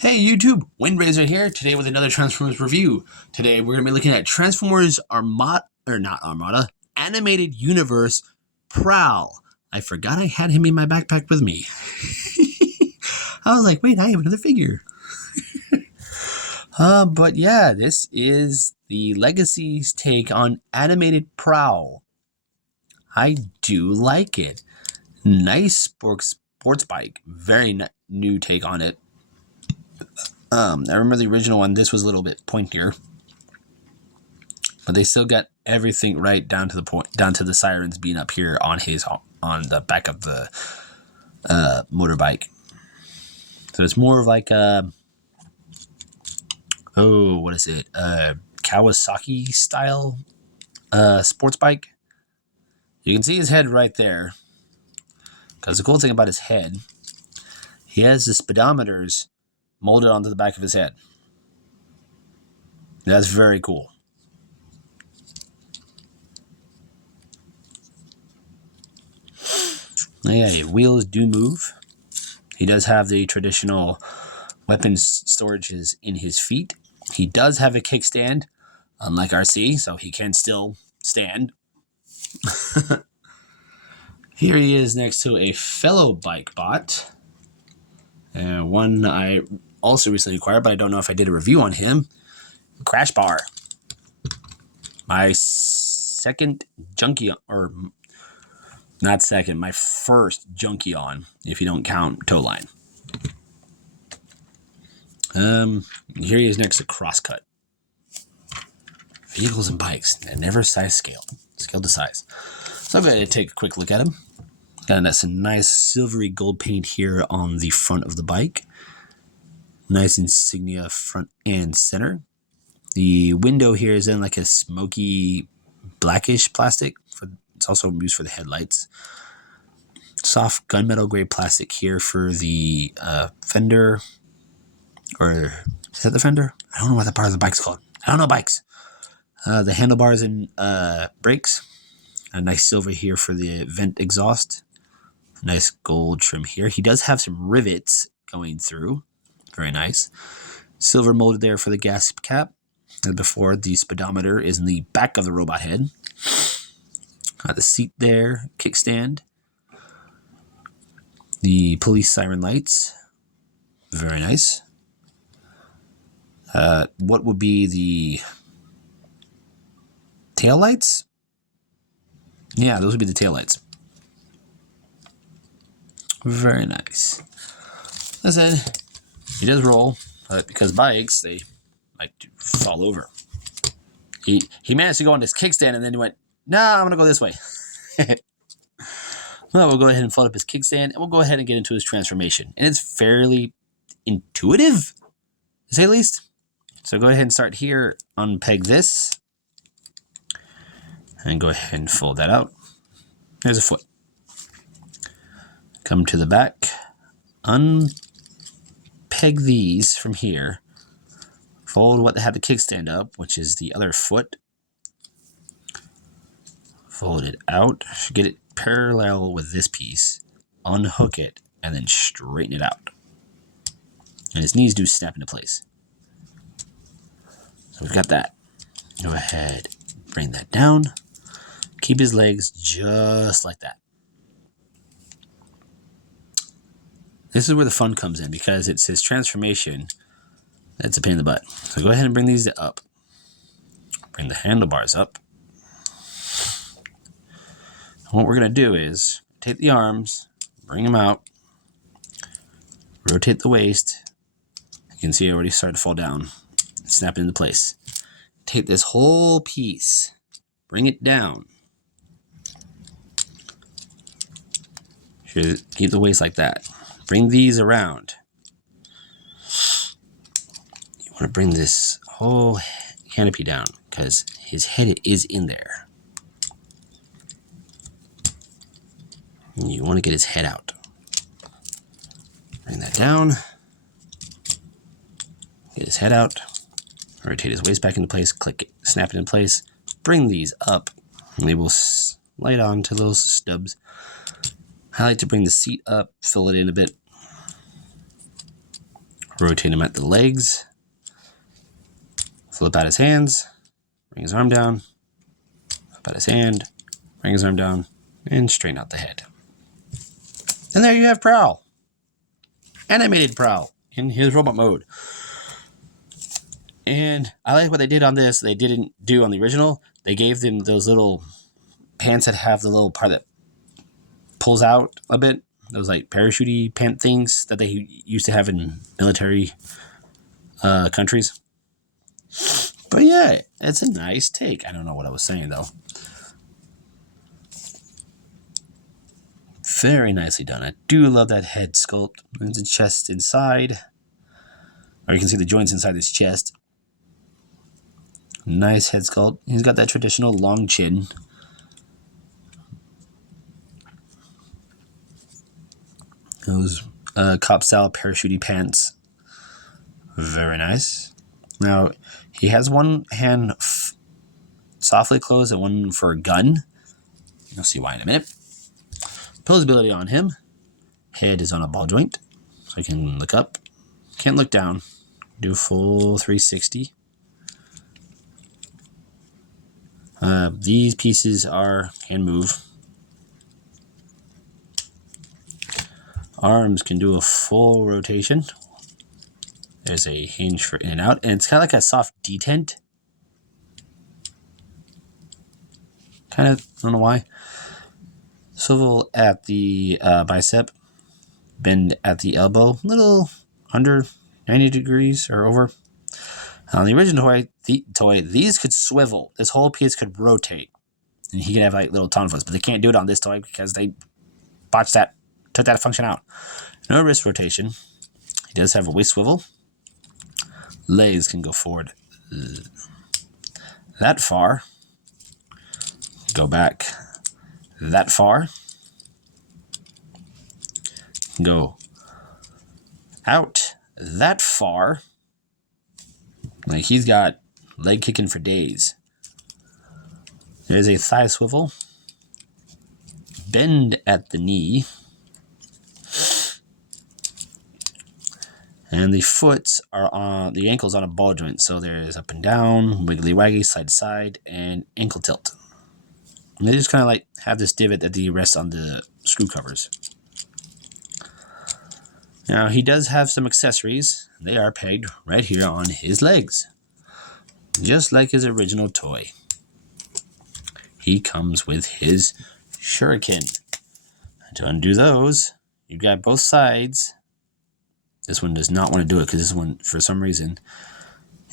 Hey YouTube, Windraiser here, today with another Transformers review. Today we're going to be looking at Transformers Animated Universe Prowl. I forgot I had him in my backpack with me. I was like, wait, I have another figure. But yeah, this is the Legacy's take on Animated Prowl. I do like it. Nice sports bike. Very new take on it. I remember the original one, this was a little bit pointier. But they still got everything right down to the point, down to the sirens being up here on the back of the motorbike. So it's more of like a, what is it? Kawasaki style sports bike. You can see his head right there. Because the cool thing about his head, he has the speedometers molded onto the back of his head. That's very cool. Yeah, wheels do move. He does have the traditional weapons storages in his feet. He does have a kickstand, unlike RC, so he can still stand. Here he is next to a fellow bike bot. One I also recently acquired, but I don't know if I did a review on him. Crash Bar. My second junkie, or not second, my first junkie on, if you don't count Towline. Here he is next to Crosscut. Vehicles and bikes, they're never scaled to size. So I'm going to take a quick look at him. Got some nice silvery gold paint here on the front of the bike. Nice insignia front and center. The window here is in like a smoky blackish plastic. It's also used for the headlights. Soft gunmetal gray plastic here for the fender. Or is that the fender? I don't know what that part of the bike's called. I don't know bikes. The handlebars and brakes. A nice silver here for the vent exhaust. Nice gold trim here. He does have some rivets going through. Very nice. Silver molded there for the gas cap. And before, the speedometer is in the back of the robot head. Got the seat there, kickstand. The police siren lights. Very nice. What would be the tail lights? Yeah, those would be the tail lights. Very nice. As I said, he does roll, but because bikes, they like to fall over. He managed to go on this kickstand, and then he went, nah, I'm going to go this way. Well, we'll go ahead and fold up his kickstand, and we'll go ahead and get into his transformation. And it's fairly intuitive, to say the least. So go ahead and start here, unpeg this, and go ahead and fold that out. There's a foot. Come to the back, unpeg these from here, fold what had the kickstand up, which is the other foot, fold it out, get it parallel with this piece, unhook it, and then straighten it out. And his knees do snap into place. So we've got that. Go ahead, bring that down, keep his legs just like that. This is where the fun comes in, because it's his transformation that's a pain in the butt. So go ahead and bring these up. Bring the handlebars up. And what we're going to do is take the arms, bring them out, rotate the waist. You can see I already started to fall down. Snap it into place. Take this whole piece, bring it down. Keep the waist like that. Bring these around. You want to bring this whole canopy down because his head is in there. And you want to get his head out. Bring that down. Get his head out. Rotate his waist back into place. Click it. Snap it in place. Bring these up. And they will slide on to those stubs. I like to bring the seat up, fill it in a bit. Rotate him at the legs. Flip out his hands. Bring his arm down. Flip out his hand. Bring his arm down. And straighten out the head. And there you have Prowl. Animated Prowl in his robot mode. And I like what they did on this. They didn't do on the original. They gave them those little pants that have the little part that pulls out a bit. Those like parachute pant things that they used to have in military countries. But yeah, it's a nice take. I don't know what I was saying though. Very nicely done. I do love that head sculpt. There's the chest inside. Or you can see the joints inside his chest. Nice head sculpt. He's got that traditional long chin. Those cop style parachute pants. Very nice. Now, he has one hand softly closed and one for a gun. You'll see why in a minute. Posability on him. Head is on a ball joint. So I can look up. Can't look down. Do full 360. These pieces can move. Arms can do a full rotation. There's a hinge for in and out. And it's kind of like a soft detent. Kind of, I don't know why. Swivel at the bicep. Bend at the elbow. A little under 90 degrees or over. On the original toy, these could swivel. This whole piece could rotate. And he could have like little tonfas. But they can't do it on this toy because they botched that. Took that function out. No wrist rotation. He does have a waist swivel. Legs can go forward that far. Go back that far. Go out that far. Like he's got leg kicking for days. There's a thigh swivel. Bend at the knee. And the foots are on the ankles on a ball joint. So there's up and down, wiggly waggy, side to side, and ankle tilt. And they just kind of like have this divot that they rest on the screw covers. Now he does have some accessories. They are pegged right here on his legs. Just like his original toy. He comes with his shuriken. To undo those, you've got both sides. This one does not want to do it because this one, for some reason,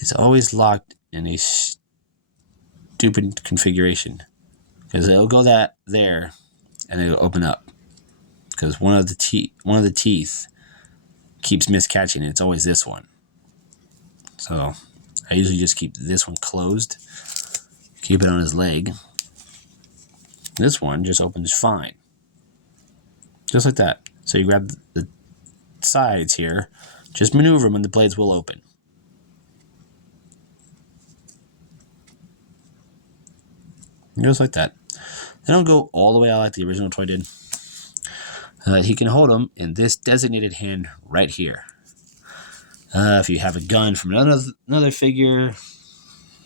is always locked in a stupid configuration. Because it'll go there, and it'll open up. Because one of the teeth keeps miscatching it. It's always this one. So I usually just keep this one closed. Keep it on his leg. This one just opens fine. Just like that. So you grab the sides here, just maneuver them and the blades will open. Just like that. They don't go all the way out like the original toy did. He can hold them in this designated hand right here. If you have a gun from another figure,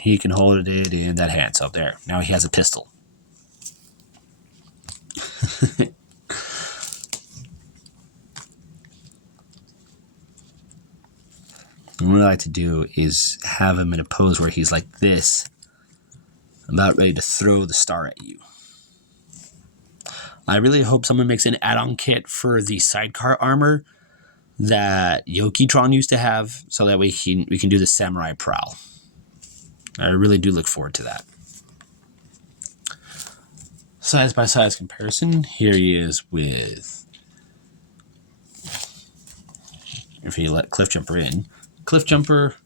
he can hold it in that hand. So there, now he has a pistol. What I like to do is have him in a pose where he's like this, about ready to throw the star at you. I really hope someone makes an add-on kit for the sidecar armor that Yokitron used to have, so that we can do the Samurai Prowl. I really do look forward to that. Size by size comparison. Here he is with, if you let Cliff Jumper in, Cliff Jumper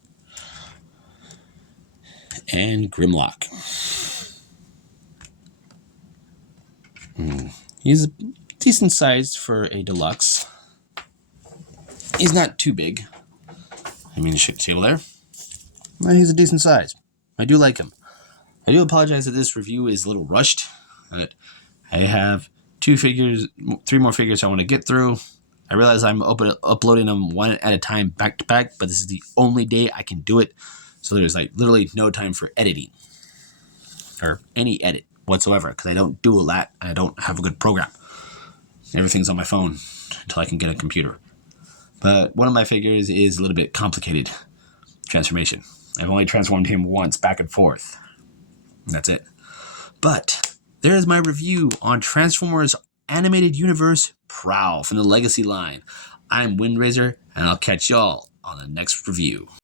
and Grimlock. He's decent sized for a deluxe. He's not too big. I mean, the ship table there. Well, he's a decent size. I do like him. I do apologize that this review is a little rushed. But I have 3 more figures I want to get through. I realize I'm uploading them one at a time back to back, but this is the only day I can do it. So there's like literally no time for editing or any edit whatsoever because I don't do a lot and I don't have a good program. Everything's on my phone until I can get a computer. But one of my figures is a little bit complicated transformation. I've only transformed him once back and forth. And that's it. But there's my review on Transformers Animated Universe Prowl from the Legacy line. I'm Windraiser, and I'll catch y'all on the next review.